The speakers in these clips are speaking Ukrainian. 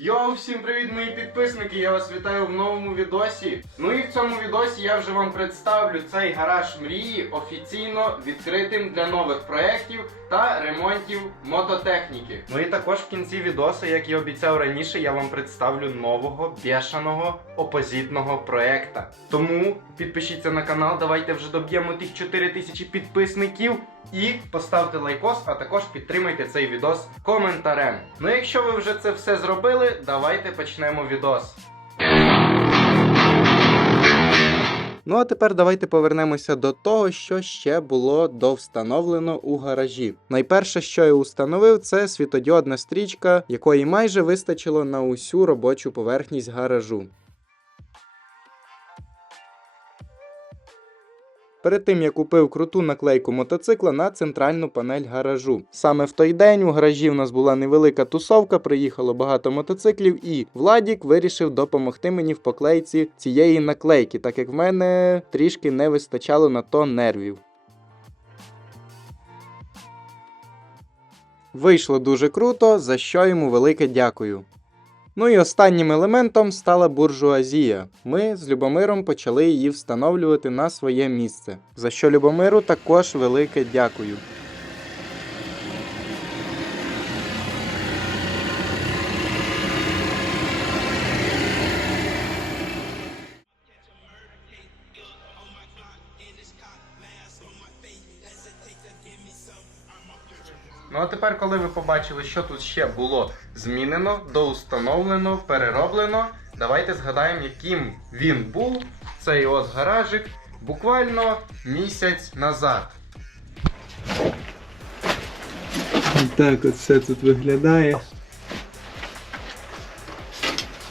Йоу, всім привіт, мої підписники! Я вас вітаю в новому відосі. Ну і в цьому відосі я вже вам представлю цей гараж мрії офіційно відкритим для нових проєктів та ремонтів мототехніки. Ну і також в кінці відосу, як і обіцяв раніше, я вам представлю нового бешаного опозитного проєкта. Тому підпишіться на канал, давайте вже доб'ємо тих 4000 підписників. І поставте лайкос, а також підтримайте цей відос коментарем. Ну якщо ви вже це все зробили, давайте почнемо відос. Ну а тепер давайте повернемося до того, що ще було довстановлено у гаражі. Найперше, що я установив, це світодіодна стрічка, якої майже вистачило на усю робочу поверхність гаражу. Перед тим я купив круту наклейку мотоцикла на центральну панель гаражу. Саме в той день у гаражі в нас була невелика тусовка, приїхало багато мотоциклів, і Владік вирішив допомогти мені в поклейці цієї наклейки, так як в мене трішки не вистачало на то нервів. Вийшло дуже круто, за що йому велике дякую. Ну і останнім елементом стала буржуазія. Ми з Любомиром почали її встановлювати на своє місце. За що Любомиру також велике дякую. А тепер, коли ви побачили, що тут ще було змінено, доустановлено, перероблено, давайте згадаємо, яким він був, цей ось гаражик, буквально місяць назад. Так от все тут виглядає.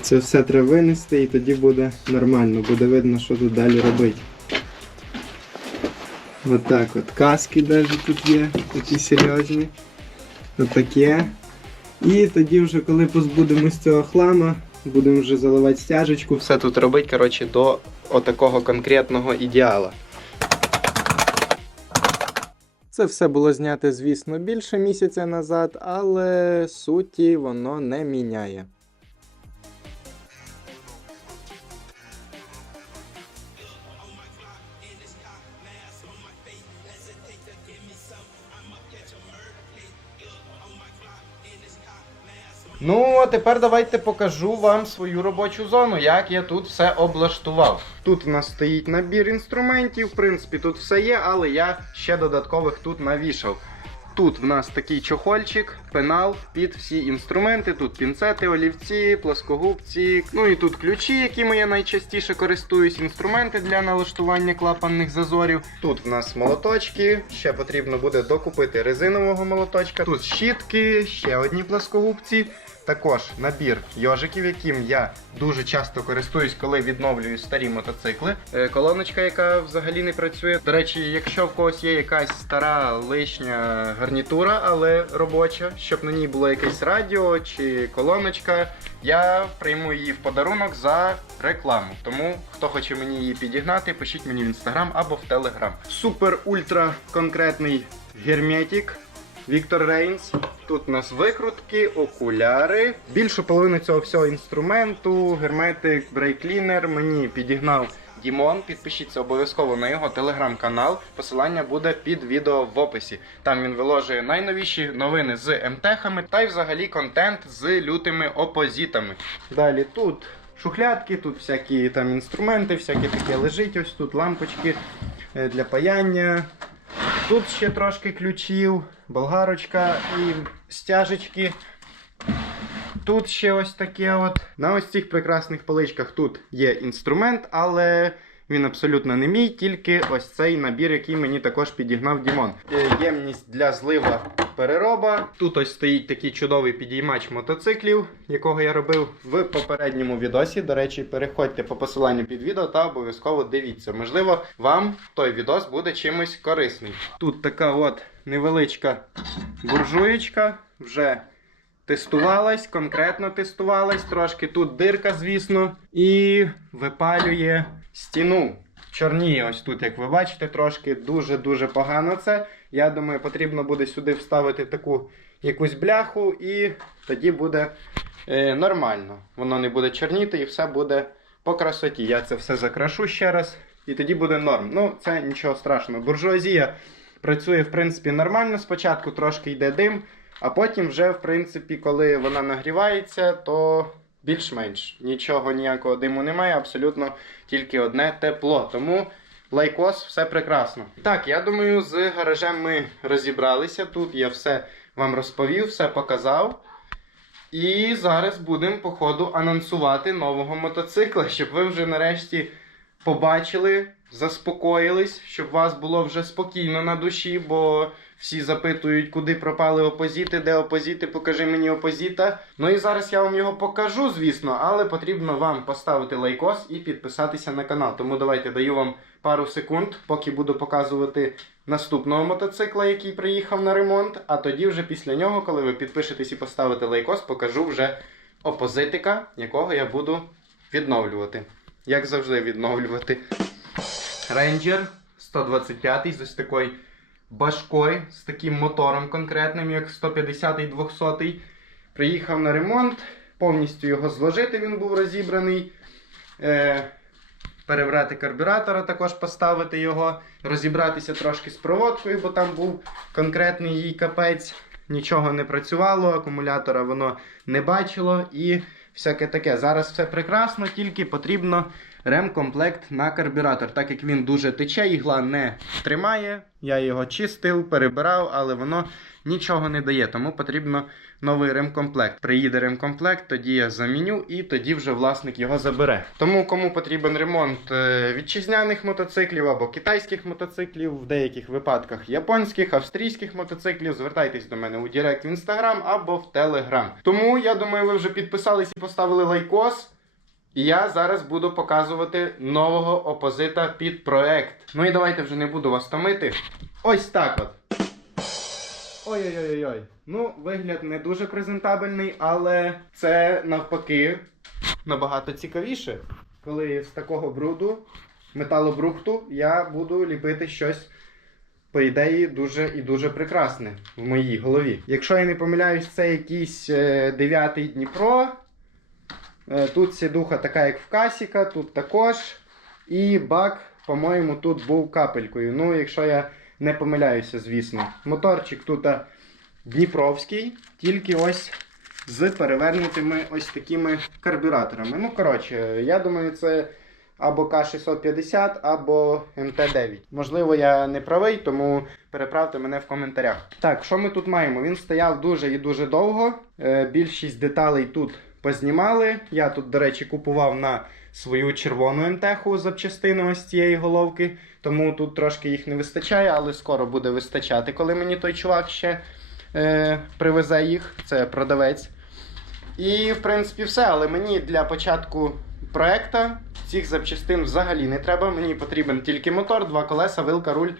Це все треба винести і тоді буде нормально, буде видно, що тут далі робити. Отак от каски навіть тут є, такі серйозні. Отаке. І тоді вже коли позбудемось цього хлама, будемо вже заливати стяжечку. Все тут робить, коротше, до отакого конкретного ідеала. Це все було знято, звісно, більше місяця назад, але суті воно не міняє. Ну, а тепер давайте покажу вам свою робочу зону, як я тут все облаштував. Тут у нас стоїть набір інструментів, в принципі, тут все є, але я ще додаткових тут навішав. Тут в нас такий чохольчик, пенал під всі інструменти. Тут пінцети, олівці, плоскогубці. Ну і тут ключі, якими я найчастіше користуюсь, інструменти для налаштування клапанних зазорів. Тут в нас молоточки. Ще потрібно буде докупити резинового молоточка. Тут щітки, ще одні плоскогубці. Також набір йожиків, яким я дуже часто користуюсь, коли відновлюю старі мотоцикли. Е, Колоночка, яка взагалі не працює. До речі, якщо в когось є якась стара лишня гарнітура, але робоча, щоб на ній було якесь радіо чи колоночка, я прийму її в подарунок за рекламу. Тому хто хоче мені її підігнати, пишіть мені в інстаграм або в телеграм. Супер ультра конкретний герметик. Віктор Рейнс. Тут у нас викрутки, окуляри. Більшу половину цього всього інструменту, герметик, брейклінер мені підігнав Дімон. Підпишіться обов'язково на його телеграм-канал. Посилання буде під відео в описі. Там він виложує найновіші новини з МТХами та й взагалі контент з лютими опозитами. Далі тут шухлядки, тут всякі там інструменти, всяке таке лежить. Ось тут лампочки е, для паяння. Тут ще трошки ключів, болгарочка і стяжечки. Тут ще ось таке от. На ось цих прекрасних поличках тут є інструмент, але він абсолютно не мій, тільки ось цей набір, який мені також підігнав Дімон. Е, Ємність для злива перероба. Тут ось стоїть такий чудовий підіймач мотоциклів, якого я робив в попередньому відосі. До речі, переходьте по посиланню під відео та обов'язково дивіться. Можливо, вам той відос буде чимось корисний. Тут така от невеличка буржуєчка вже тестувалась, конкретно тестувалась, трошки тут дирка, звісно, і випалює стіну. Чорніє ось тут, як ви бачите, трошки дуже-дуже погано це. Я думаю, потрібно буде сюди вставити таку якусь бляху, і тоді буде е, нормально. Воно не буде чорніти і все буде по красоті. Я це все закрашу ще раз, і тоді буде норм. Ну, це нічого страшного. Буржуазія працює, в принципі, нормально. Спочатку трошки йде дим, а потім вже, в принципі, коли вона нагрівається, то більш-менш нічого ніякого диму немає, абсолютно тільки одне тепло. Тому лайкос, все прекрасно. Так, я думаю, з гаражем ми розібралися. Тут я все вам розповів, все показав. І зараз будемо, по ходу, анонсувати нового мотоцикла, щоб ви вже нарешті побачили, заспокоїлись, щоб вас було вже спокійно на душі, бо всі запитують, куди пропали опозіти, де опозіти, покажи мені опозіта. Ну і зараз я вам його покажу, звісно, але потрібно вам поставити лайкос і підписатися на канал. Тому давайте даю вам пару секунд, поки буду показувати наступного мотоцикла, який приїхав на ремонт. А тоді, вже після нього, коли ви підпишетесь і поставите лайкос, покажу вже опозитика, якого я буду відновлювати. Як завжди, відновлювати. Ranger 125 з ось такою башкою, з таким мотором конкретним, як 150 200 Приїхав на ремонт, повністю його зложити він був розібраний. Е, перебрати карбюратора, також поставити його, розібратися трошки з проводкою, бо там був конкретний її капець. Нічого не працювало, акумулятора воно не бачило і всяке таке. Зараз все прекрасно, тільки потрібно ремкомплект на карбюратор. Так як він дуже тече, ігла не тримає. Я його чистив, перебирав, але воно нічого не дає. Тому потрібно новий ремкомплект. Приїде ремкомплект, тоді я заміню і тоді вже власник його забере. Тому кому потрібен ремонт е, вітчизняних мотоциклів або китайських мотоциклів, в деяких випадках японських, австрійських мотоциклів, звертайтесь до мене у Директ в інстаграм або в Телеграм. Тому я думаю, ви вже підписались і поставили лайкос. І я зараз буду показувати нового опозита під проект. Ну і давайте вже не буду вас томити. Ось так от. Ой-ой-ой-ой. Ну, вигляд не дуже презентабельний, але це навпаки набагато цікавіше. Коли з такого бруду, металобрухту, я буду ліпити щось, по ідеї, дуже і дуже прекрасне в моїй голові. Якщо я не помиляюсь, це якийсь е, 9 Дніпро. Е, Тут сідуха така, як в Касіка, тут також. І бак, по-моєму, тут був капелькою. Ну, якщо я не помиляюся, звісно. Моторчик тут Дніпровський, тільки ось з перевернутими ось такими карбюраторами. Ну, коротше, я думаю, це або К650, або МТ-9. Можливо, я не правий, тому переправте мене в коментарях. Так, що ми тут маємо? Він стояв дуже і дуже довго. Е, Більшість деталей тут познімали. Я тут, до речі, купував на свою червону МТХу запчастину ось цієї головки, тому тут трошки їх не вистачає, але скоро буде вистачати, коли мені той чувак ще е, привезе їх. Це продавець. І, в принципі, все. Але мені для початку проекта цих запчастин взагалі не треба. Мені потрібен тільки мотор, два колеса, вилка, руль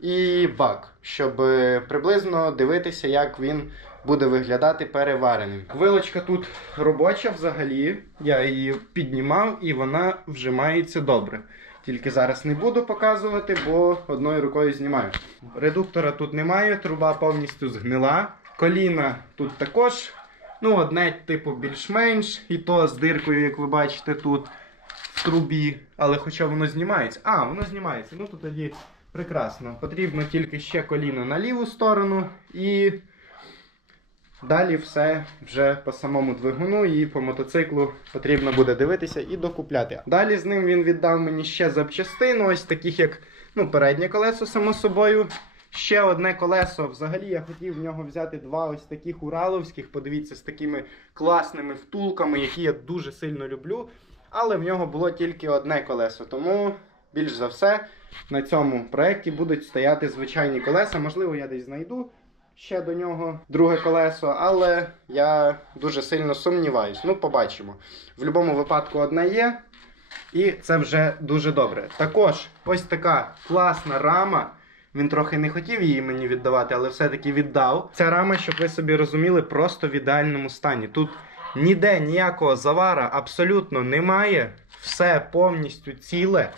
і бак, щоб е, приблизно дивитися, як він буде виглядати перевареним. Вилочка тут робоча взагалі. Я її піднімав і вона вжимається добре. Тільки зараз не буду показувати, бо одною рукою знімаю. Редуктора тут немає, труба повністю згнила. Коліна тут також. Ну, одне, типу, більш-менш, і то з диркою, як ви бачите, тут в трубі. Але хоча воно знімається. А, воно знімається. Ну то тоді прекрасно. Потрібно тільки ще коліно на ліву сторону і далі все вже по самому двигуну і по мотоциклу потрібно буде дивитися і докупляти. Далі з ним він віддав мені ще запчастину, ось таких як ну, переднє колесо, само собою. Ще одне колесо. Взагалі я хотів в нього взяти два ось таких ураловських. Подивіться, з такими класними втулками, які я дуже сильно люблю. Але в нього було тільки одне колесо. Тому, більш за все, на цьому проєкті будуть стояти звичайні колеса. Можливо, я десь знайду ще до нього друге колесо, але я дуже сильно сумніваюсь. Ну, побачимо. В будь-якому випадку одне є. І це вже дуже добре. Також ось така класна рама. Він трохи не хотів її мені віддавати, але все-таки віддав. Ця рама, щоб ви собі розуміли, просто в ідеальному стані. Тут ніде ніякого завара абсолютно немає. Все повністю ціле.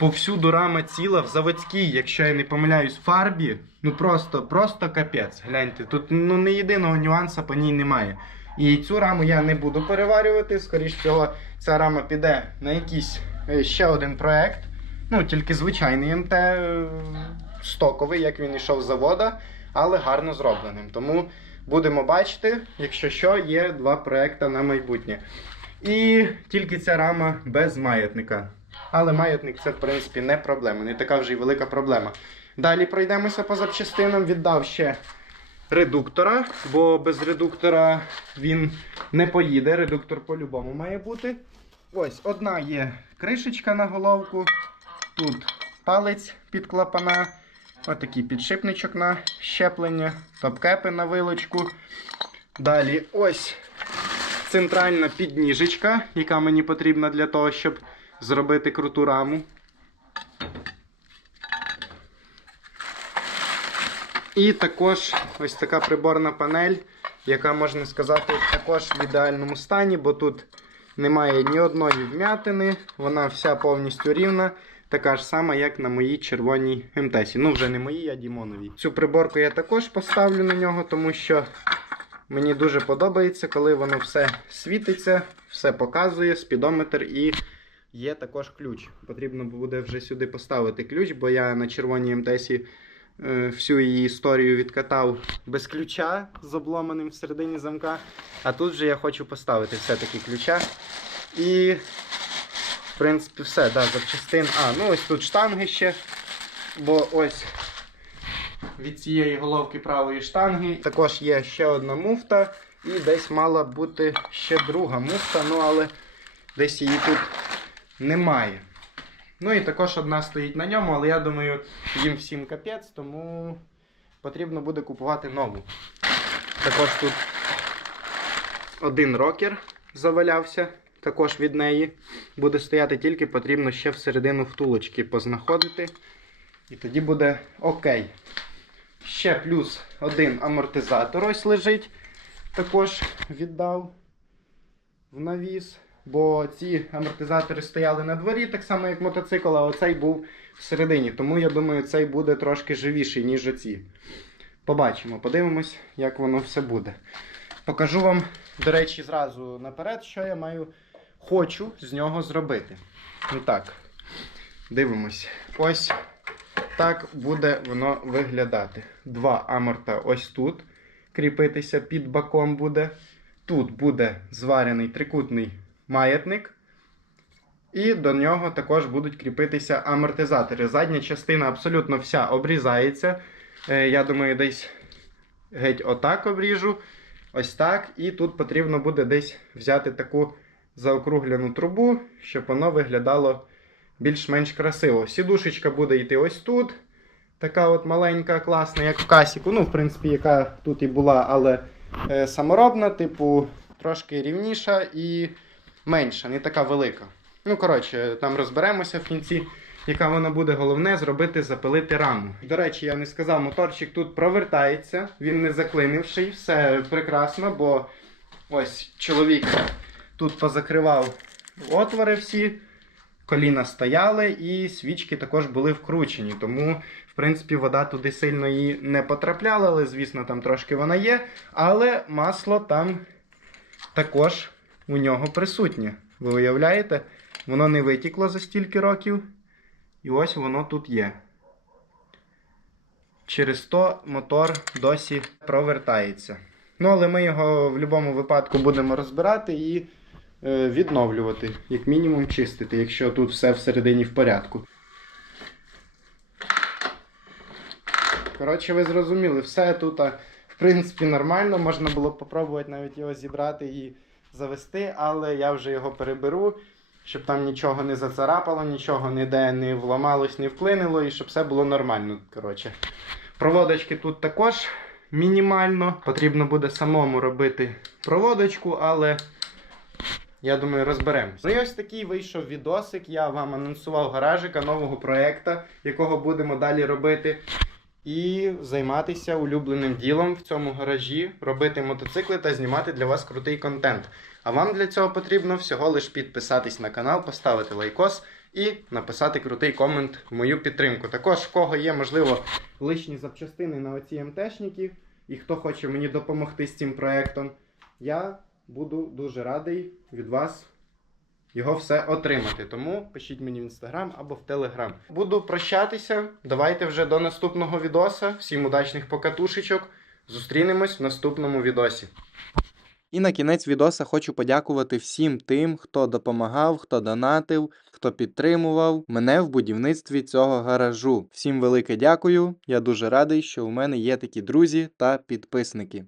Повсюду рама ціла в заводській, якщо я не помиляюсь, фарбі. Ну просто, просто капець. Гляньте, тут ну не єдиного нюанса по ній немає. І цю раму я не буду переварювати. Скоріш всього, ця рама піде на якийсь е, ще один проект. Ну, тільки звичайний МТ е, стоковий, як він йшов з завода, але гарно зробленим. Тому будемо бачити, якщо що, є два проекти на майбутнє. І тільки ця рама без маятника. Але маятник це, в принципі, не проблема, не така вже й велика проблема. Далі пройдемося по запчастинам. Віддав ще редуктора, бо без редуктора він не поїде. Редуктор по-любому має бути. Ось одна є кришечка на головку. Тут палець під клапана. Отакий підшипничок на щеплення, топкепи на вилочку. Далі ось центральна підніжечка, яка мені потрібна для того, щоб зробити круту раму. І також ось така приборна панель, яка можна сказати також в ідеальному стані, бо тут немає ні одної вмятини, вона вся повністю рівна, така ж сама, як на моїй червоній МТСі. Ну, вже не моїй, а Дімоновій. Цю приборку я також поставлю на нього, тому що мені дуже подобається, коли воно все світиться, все показує, спідометр і є також ключ. Потрібно буде вже сюди поставити ключ, бо я на червоній МТСі е, всю її історію відкатав без ключа з обломаним всередині замка. А тут же я хочу поставити все-таки ключа. І, в принципі, все, да, запчастин. А, ну ось тут штанги ще. Бо ось від цієї головки правої штанги також є ще одна муфта. І десь мала бути ще друга муфта, ну але десь її тут немає. Ну і також одна стоїть на ньому, але я думаю, їм всім капець, тому потрібно буде купувати нову. Також тут один рокер завалявся, також від неї буде стояти, тільки потрібно ще всередину втулочки познаходити. І тоді буде окей. Ще плюс один амортизатор ось лежить. Також віддав в навіс. Бо ці амортизатори стояли на дворі, так само як мотоцикл, а оцей був всередині. Тому я думаю, цей буде трошки живіший, ніж оці. Побачимо, подивимось, як воно все буде. Покажу вам, до речі, зразу наперед, що я маю хочу з нього зробити. Ну так, дивимось. Ось так буде воно виглядати. Два аморта ось тут кріпитися під баком буде. Тут буде зварений трикутний маятник. І до нього також будуть кріпитися амортизатори. Задня частина абсолютно вся обрізається. Е, Я думаю, десь геть отак обріжу. Ось так. І тут потрібно буде десь взяти таку заокругляну трубу, щоб воно виглядало більш-менш красиво. Сідушечка буде йти ось тут. Така от маленька, класна, як в касіку. Ну, в принципі, яка тут і була, але е, саморобна, типу, трошки рівніша і менша, не така велика. Ну, коротше, там розберемося в кінці, яка вона буде. Головне зробити, запилити раму. До речі, я не сказав, моторчик тут провертається, він не заклинивший, все прекрасно, бо ось чоловік тут позакривав отвори всі, коліна стояли і свічки також були вкручені. Тому, в принципі, вода туди сильно і не потрапляла, але, звісно, там трошки вона є. Але масло там також у нього присутнє. Ви уявляєте? Воно не витікло за стільки років. І ось воно тут є. Через то мотор досі провертається. Ну, але ми його в будь-якому випадку будемо розбирати і е, відновлювати, як мінімум чистити, якщо тут все всередині в порядку. Коротше, ви зрозуміли, все тут, в принципі, нормально. Можна було б попробувати навіть його зібрати і завести, але я вже його переберу, щоб там нічого не зацарапало, нічого ніде не вламалось, не вклинило, і щоб все було нормально. Коротше. Проводочки тут також мінімально. Потрібно буде самому робити проводочку, але я думаю, розберемось. Ну і ось такий вийшов відосик. Я вам анонсував гаражика нового проєкта, якого будемо далі робити. І займатися улюбленим ділом в цьому гаражі, робити мотоцикли та знімати для вас крутий контент. А вам для цього потрібно всього лиш підписатись на канал, поставити лайкос і написати крутий комент в мою підтримку. Також в кого є, можливо, лишні запчастини на оці МТшники, і хто хоче мені допомогти з цим проектом, я буду дуже радий від вас його все отримати. Тому пишіть мені в інстаграм або в телеграм. Буду прощатися. Давайте вже до наступного відоса. Всім удачних покатушечок. Зустрінемось в наступному відосі. І на кінець відоса хочу подякувати всім тим, хто допомагав, хто донатив, хто підтримував мене в будівництві цього гаражу. Всім велике дякую. Я дуже радий, що у мене є такі друзі та підписники.